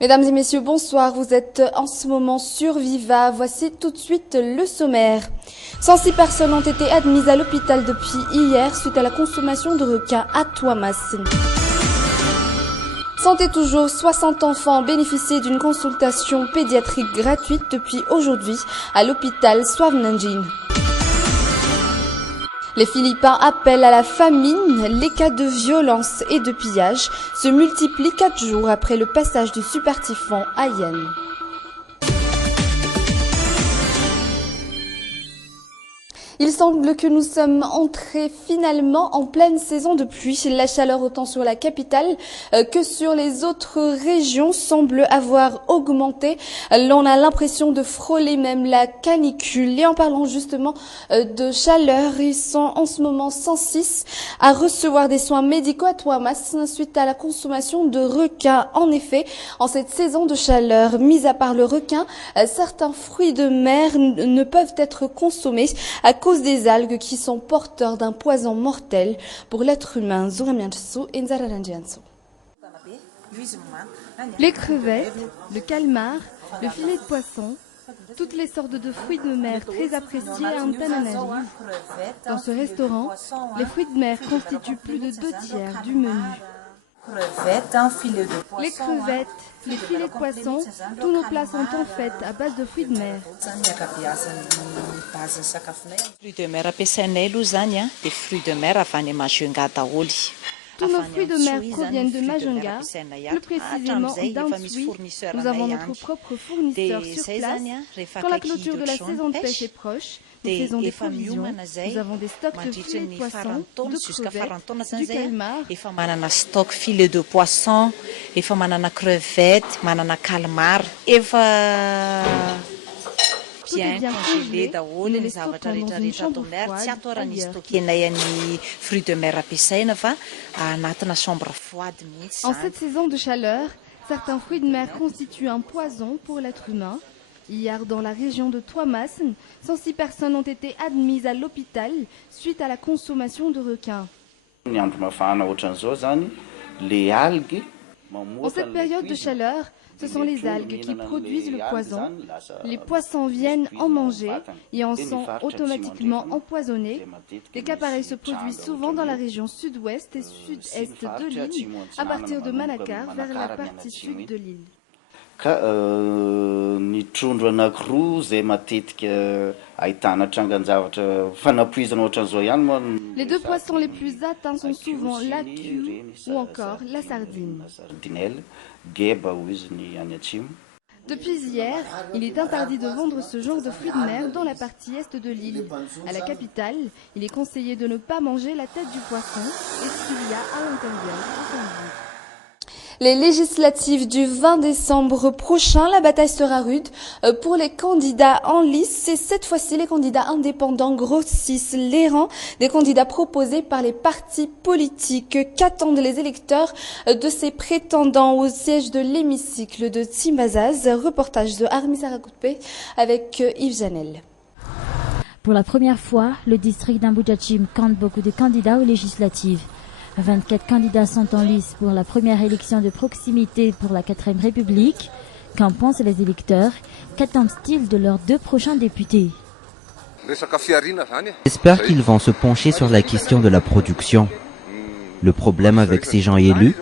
Mesdames et messieurs, bonsoir. Vous êtes en ce moment sur Viva. Voici tout de suite le sommaire. 106 personnes ont été admises à l'hôpital depuis hier suite à la consommation de requins à Tuamas. Santé toujours, 60 enfants bénéficient d'une consultation pédiatrique gratuite depuis aujourd'hui à l'hôpital Swaminandjin. Les Philippins appellent à la famine. Les cas de violence et de pillage se multiplient 4 jours après le passage du super typhon Haiyan. Il semble que nous sommes entrés finalement en pleine saison de pluie. La chaleur autant sur la capitale que sur les autres régions semble avoir augmenté. L'on a l'impression de frôler même la canicule. Et en parlant justement de chaleur, ils sont en ce moment 106 à recevoir des soins médicaux à Tuamas suite à la consommation de requins. En effet, en cette saison de chaleur, mis à part le requin, certains fruits de mer ne peuvent être consommés à cause des algues qui sont porteurs d'un poison mortel pour l'être humain. Les crevettes, le calmar, le filet de poisson, toutes les sortes de fruits de mer très appréciés à Antananarivo. Dans ce restaurant, les fruits de mer constituent plus de 2/3 du menu. Les crevettes, les filets de poisson, tous nos plats sont en fait à base de fruits de mer. Tous nos fruits de mer proviennent de Majunga, plus précisément d'Ansui. Nous avons notre propre fournisseur sur place. Quand la clôture de la saison de pêche est proche, nous faisons des provisions. Nous avons des stocks de filets de poisson, de crevettes, du calmar. Efa manana stock filet de poisson, efa manana crevette, manana calmar, efa bien congelé daholo ny zavatra rehetrarehetra ato aminay ary tsy atoran'izy tokenay any fruits de mer ampiasaina fa anatina chambre froide mihitsy. En cette saison de chaleur, certains fruits de mer constituent un poison pour l'être humain. Hier, dans la région de Tuamas, 106 personnes ont été admises à l'hôpital suite à la consommation de requins. En cette période de chaleur, ce sont les algues qui produisent le poison. Les poissons viennent en manger et en sont automatiquement empoisonnés. Des cas pareils se produisent souvent dans la région sud-ouest et sud-est de l'île, à partir de Manakar vers la partie sud de l'île. Ny trondro anankiroa zay matetika ahitana trangan-javatra fanapoizana ohatran'izao ihany moa. Les deux poissons les plus atteints sont souvent la queue ou encore la sardine. Geba hoy izy ny any atsimo. Depuis hier, il est interdit de vendre ce genre de fruits de mer dans la partie est de l'île. À la capitale, il est conseillé de ne pas manger la tête du poisson et ce qu'il y a à l'intérieur de son vie. Les législatives du 20 décembre prochain, la bataille sera rude pour les candidats en lice. Et cette fois-ci, les candidats indépendants grossissent les rangs des candidats proposés par les partis politiques. Qu'attendent les électeurs de ces prétendants au siège de l'hémicycle de Tsimbazaz? Reportage de Armi Sarakoutpe avec Yves Janel. Pour la première fois, le district d'Ambujachim compte beaucoup de candidats aux législatives. 24 candidats sont en lice pour la première élection de proximité pour la 4e République. Qu'en pensent les électeurs? Qu'attendent-ils de leurs 2 prochains députés? J'espère qu'ils vont se pencher sur la question de la production. Le problème avec ces gens élus,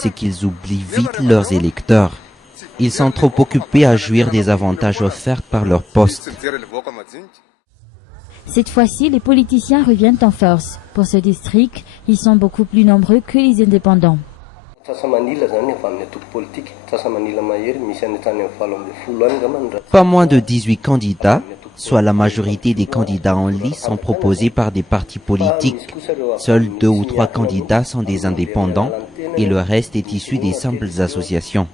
c'est qu'ils oublient vite leurs électeurs. Ils sont trop occupés à jouir des avantages offerts par leur poste. Cette fois-ci, les politiciens reviennent en force. Pour ce district, ils sont beaucoup plus nombreux que les indépendants. Pas moins de 18 candidats, soit la majorité des candidats en lice, sont proposés par des partis politiques. Seuls 2 ou 3 candidats sont des indépendants et le reste est issu des simples associations.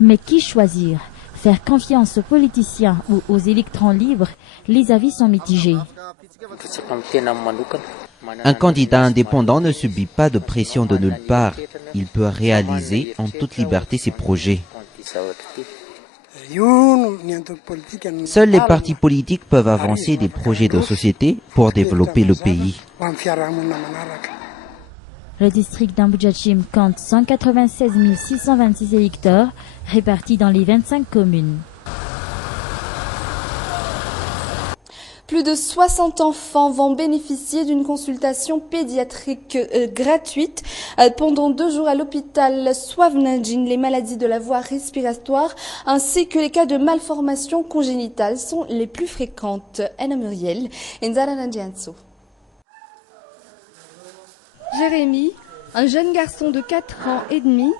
Mais qui choisir? Faire confiance aux politiciens ou aux électeurs libres? Les avis sont mitigés. Un candidat indépendant ne subit pas de pression de nulle part. Il peut réaliser en toute liberté ses projets. Seuls les partis politiques peuvent avancer des projets de société pour développer le pays. Le district d'Ambujachim compte 196 626 électeurs répartis dans les 25 communes. Plus de 60 enfants vont bénéficier d'une consultation pédiatrique gratuite pendant 2 jours à l'hôpital Swavnandjin. Les maladies de la voie respiratoire ainsi que les cas de malformation congénitale sont les plus fréquentes. Anna Muriel, Nzara Nandianso. Jérémy, un jeune garçon de 4 ans et demi,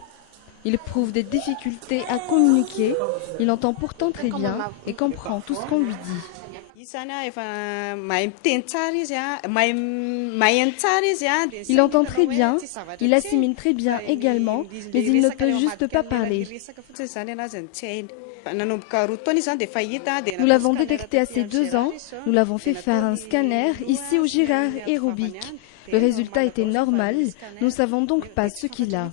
il éprouve des difficultés à communiquer. Il entend pourtant très bien et comprend tout ce qu'on lui dit. Il entend très bien, il assimile très bien également, mais il ne peut juste pas parler. Nous l'avons détecté à ses 2 ans, nous l'avons fait faire un scanner ici au Girard aérobique. Le résultat était normal, nous ne savons donc pas ce qu'il a.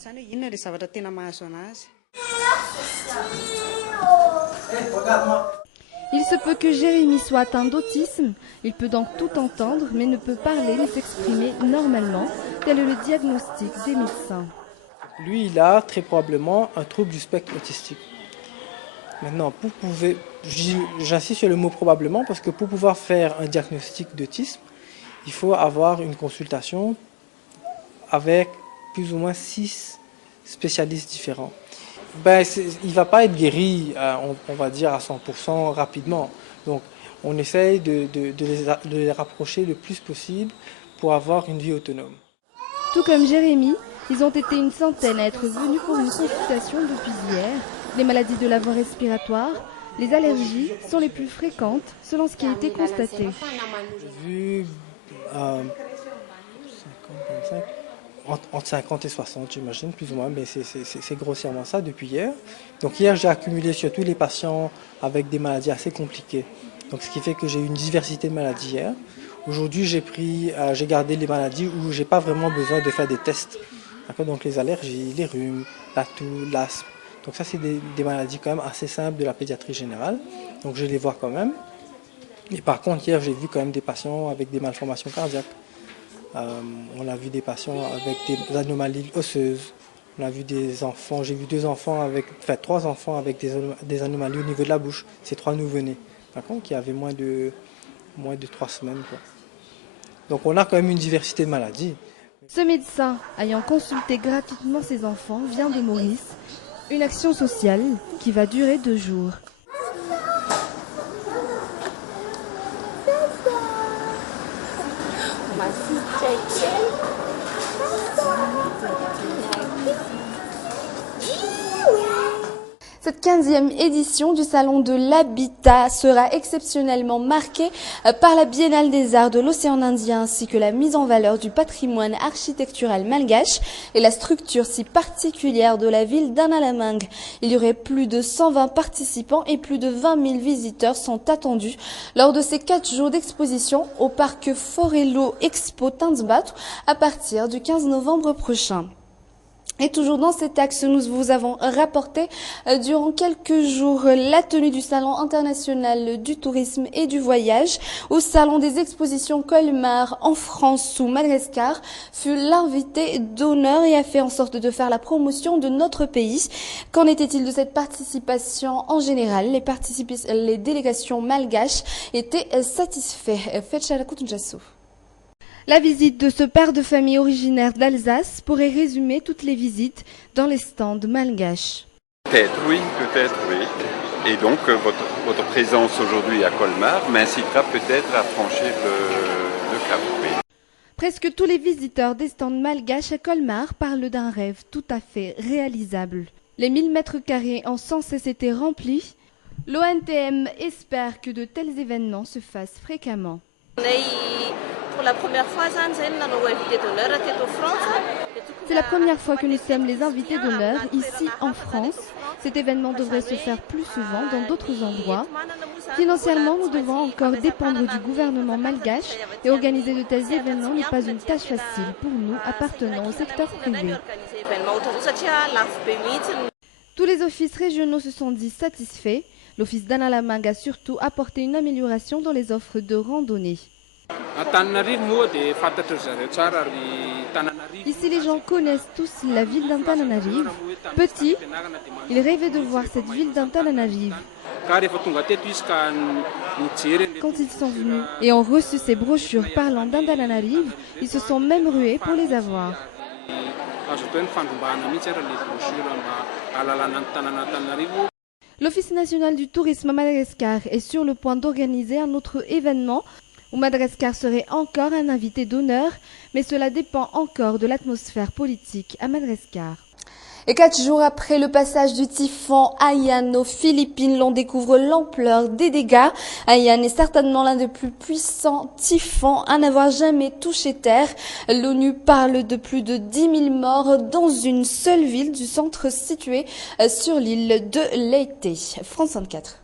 Il se peut que Jérémy soit atteint d'autisme, il peut donc tout entendre mais ne peut parler ni s'exprimer normalement, tel est le diagnostic des médecins. Lui, il a très probablement un trouble du spectre autistique. Maintenant, j'insiste sur le mot probablement parce que pour pouvoir faire un diagnostic d'autisme, il faut avoir une consultation avec plus ou moins 6 spécialistes différents. Il ne va pas être guéri, on va dire, à 100% rapidement. Donc, on essaye de les rapprocher le plus possible pour avoir une vie autonome. Tout comme Jérémy, ils ont été une centaine à être venus pour une consultation depuis hier. Les maladies de la voie respiratoire, les allergies sont les plus fréquentes selon ce qui a été constaté. J'ai vu 55, entre 50 et 60, j'imagine, plus ou moins, mais c'est grossièrement ça depuis hier. Donc hier, j'ai accumulé surtout les patients avec des maladies assez compliquées. Donc ce qui fait que j'ai eu une diversité de maladies hier. Aujourd'hui, j'ai gardé les maladies où j'ai pas vraiment besoin de faire des tests. Donc les allergies, les rhumes, la toux, l'asthme. Donc ça, c'est des maladies quand même assez simples de la pédiatrie générale. Donc je les vois quand même. Et par contre, hier, j'ai vu quand même des patients avec des malformations cardiaques. On a vu des patients avec des anomalies osseuses. On a vu des enfants, j'ai vu 3 enfants avec des anomalies au niveau de la bouche. C'est 3 nouveau-nés, qui avaient moins de 3 semaines. Quoi. Donc on a quand même une diversité de maladies. Ce médecin, ayant consulté gratuitement ses enfants, vient de Maurice. Une action sociale qui va durer 2 jours. Cette 15e édition du Salon de l'Habitat sera exceptionnellement marquée par la Biennale des Arts de l'Océan Indien ainsi que la mise en valeur du patrimoine architectural malgache et la structure si particulière de la ville d'Analamang. Il y aurait plus de 120 participants et plus de 20 000 visiteurs sont attendus lors de ces 4 jours d'exposition au parc Forello Expo Tanzbat à partir du 15 novembre prochain. Et toujours dans cet axe, nous vous avons rapporté durant quelques jours la tenue du Salon international du tourisme et du voyage. Au Salon des expositions Colmar en France où Madagascar fut l'invité d'honneur et a fait en sorte de faire la promotion de notre pays. Qu'en était-il de cette participation en général? Les délégations malgaches étaient satisfaits. La visite de ce père de famille originaire d'Alsace pourrait résumer toutes les visites dans les stands malgaches. Peut-être oui. Et donc votre présence aujourd'hui à Colmar m'incitera peut-être à franchir le cap. Oui. Presque tous les visiteurs des stands malgaches à Colmar parlent d'un rêve tout à fait réalisable. Les 1000 mètres carrés ont sans cesse été remplis. L'ONTM espère que de tels événements se fassent fréquemment. Pour la première fois, c'est la première fois que nous sommes les invités d'honneur ici en France. Cet événement devrait se faire plus souvent dans d'autres endroits. Financièrement, nous devons encore dépendre du gouvernement malgache et organiser de tels événements n'est pas une tâche facile pour nous appartenant au secteur privé. Tous les offices régionaux se sont dit satisfaits. L'office d'Analamangue a surtout apporté une amélioration dans les offres de randonnée. Ici, les gens connaissent tous la ville d'Antananarive. Petits, ils rêvaient de voir cette ville d'Antananarive. Quand ils sont venus et ont reçu ces brochures parlant d'Antananarive, ils se sont même rués pour les avoir. L'Office national du tourisme à Madagascar est sur le point d'organiser un autre événement où Madagascar serait encore un invité d'honneur, mais cela dépend encore de l'atmosphère politique à Madagascar. Et 4 jours après le passage du typhon Haiyan aux Philippines, l'on découvre l'ampleur des dégâts. Haiyan est certainement l'un des plus puissants typhons à n'avoir jamais touché terre. L'ONU parle de plus de 10 000 morts dans une seule ville du centre situé sur l'île de Leyte. France 24.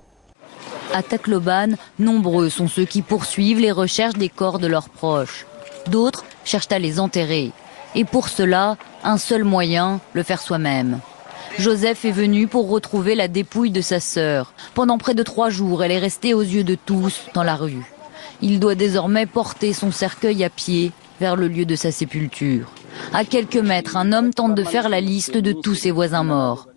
À Tacloban, nombreux sont ceux qui poursuivent les recherches des corps de leurs proches. D'autres cherchent à les enterrer. Et pour cela, un seul moyen, le faire soi-même. Joseph est venu pour retrouver la dépouille de sa sœur. Pendant près de 3 jours, elle est restée aux yeux de tous dans la rue. Il doit désormais porter son cercueil à pied vers le lieu de sa sépulture. À quelques mètres, un homme tente de faire la liste de tous ses voisins morts.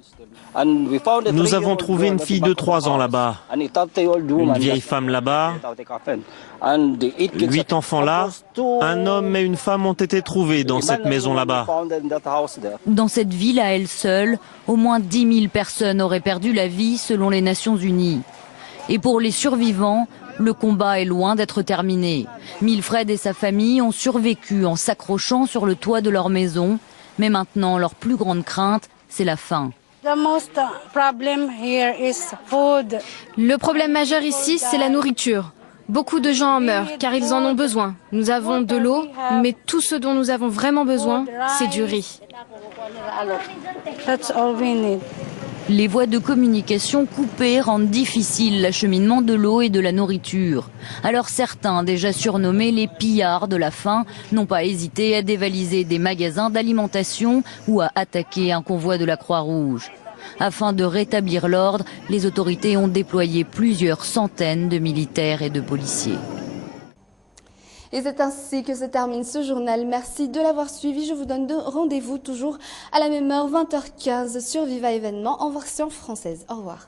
Nous avons trouvé une fille de 3 ans là-bas, une vieille femme là-bas, 8 enfants là, un homme et une femme ont été trouvés dans cette maison là-bas. Dans cette ville à elle seule, au moins 10 000 personnes auraient perdu la vie selon les Nations Unies. Et pour les survivants, le combat est loin d'être terminé. Milfred et sa famille ont survécu en s'accrochant sur le toit de leur maison, mais maintenant leur plus grande crainte, c'est la faim. Le problème majeur ici, c'est la nourriture. Beaucoup de gens en meurent car ils en ont besoin. Nous avons de l'eau, mais tout ce dont nous avons vraiment besoin, c'est du riz. Les voies de communication coupées rendent difficile l'acheminement de l'eau et de la nourriture. Alors certains, déjà surnommés les pillards de la faim, n'ont pas hésité à dévaliser des magasins d'alimentation ou à attaquer un convoi de la Croix-Rouge. Afin de rétablir l'ordre, les autorités ont déployé plusieurs centaines de militaires et de policiers. Et c'est ainsi que se termine ce journal. Merci de l'avoir suivi. Je vous donne rendez-vous toujours à la même heure, 20h15 sur Viva Événement en version française. Au revoir.